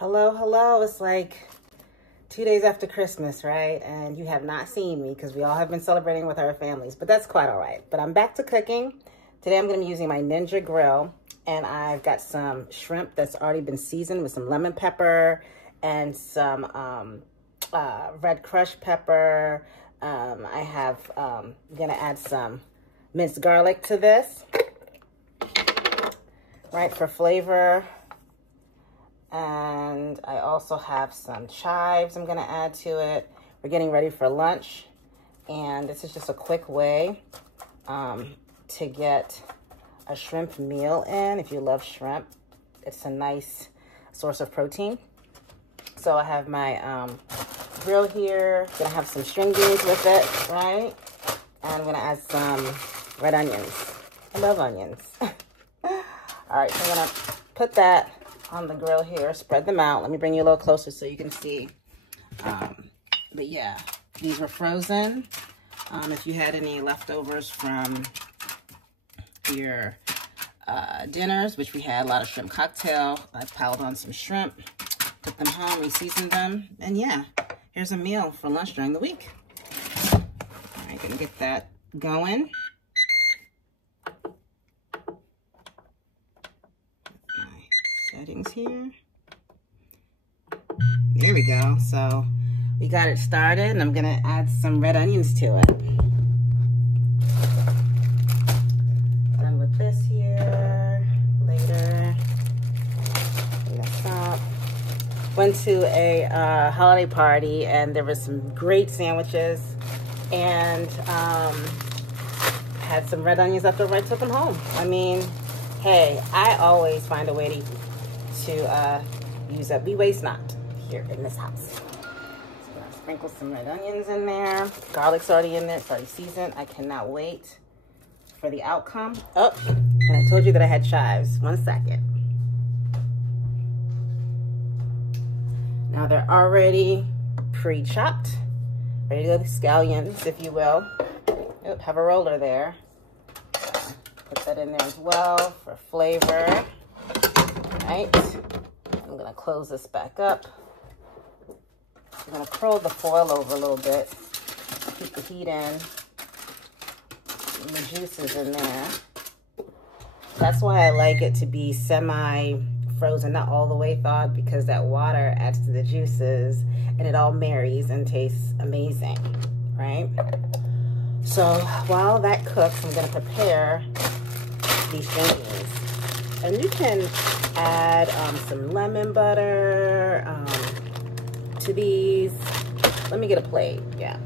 Hello, hello. It's like 2 days after Christmas, right? And you have not seen me because we all have been celebrating with our families, but that's quite all right. But I'm back to cooking. Today I'm going to be using my Ninja grill, and I've got some shrimp that's already been seasoned with some lemon pepper and some red crushed pepper. I'm going to add some minced garlic to this, right, for flavor. And I also have some chives I'm gonna add to it. We're getting ready for lunch, and this is just a quick way to get a shrimp meal in. If you love shrimp, it's a nice source of protein. So I have my grill here. Gonna have some string beans with it, right? And I'm gonna add some red onions. I love onions. All right, so I'm gonna put that on the grill here, spread them out. Let me bring you a little closer so you can see. But yeah, these were frozen. If you had any leftovers from your dinners, which we had a lot of shrimp cocktail, I piled on some shrimp, took them home, re-seasoned them, and yeah, here's a meal for lunch during the week. All right, gonna get that going. Settings here. There we go. So we got it started, and I'm gonna add some red onions to it. Done with this here. Later. Stop. Went to a holiday party, and there was some great sandwiches, and had some red onions left over. I took them home. I mean, hey, I always find a way to use up. We waste not here in this house. So I'm gonna sprinkle some red onions in there. Garlic's already in there. It's already seasoned. I cannot wait for the outcome. Oh, and I told you that I had chives. 1 second. Now they're already pre-chopped. Ready to go, the scallions, if you will. Oh, have a roller there. Put that in there as well for flavor. Right, I'm gonna close this back up. I'm gonna curl the foil over a little bit, keep the heat in, and the juices in there. That's why I like it to be semi-frozen, not all the way thawed, because that water adds to the juices and it all marries and tastes amazing, right? So while that cooks, I'm gonna prepare these string beans. And you can add some lemon butter to these. Let me get a plate, yeah.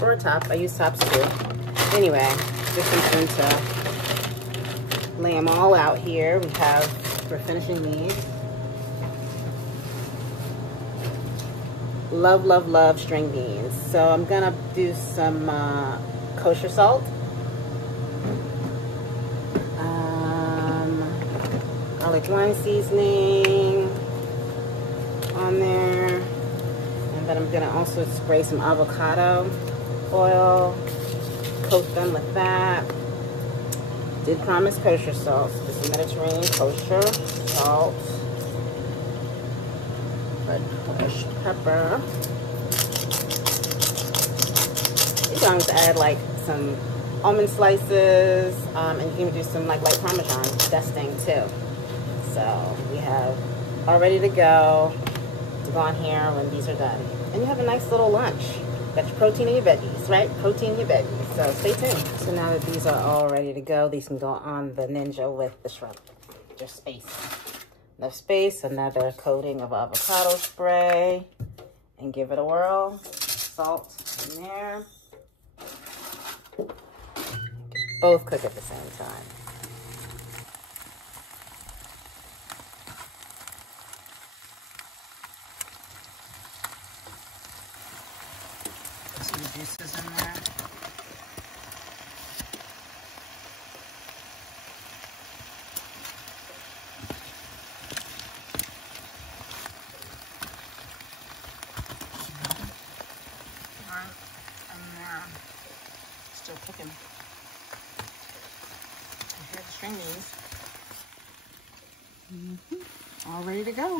Or a top, I use tops too. Anyway, just something to lay them all out here. We're finishing these. Love, love, love string beans. So I'm gonna do some kosher salt, garlic wine seasoning on there, and then I'm gonna also spray some avocado oil, coat them with that. Did promise kosher salt. So this is Mediterranean kosher salt, red crushed pepper. You can always add like some almond slices, and you can even do some like light Parmesan dusting too. So we have all ready to go on here when these are done. And you have a nice little lunch. Got your protein in your veggies, right? Protein in your veggies. So stay tuned. So now that these are all ready to go, these can go on the Ninja with the shrimp. Just space. Enough space, another coating of avocado spray, and give it a whirl. Salt in there. Both cook at the same time. Put some juices in there. Still cooking. Here's stringies. All ready to go.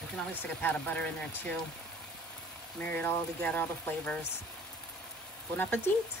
You can always stick a pat of butter in there too. Marry it all together, all the flavors. Bon appetit!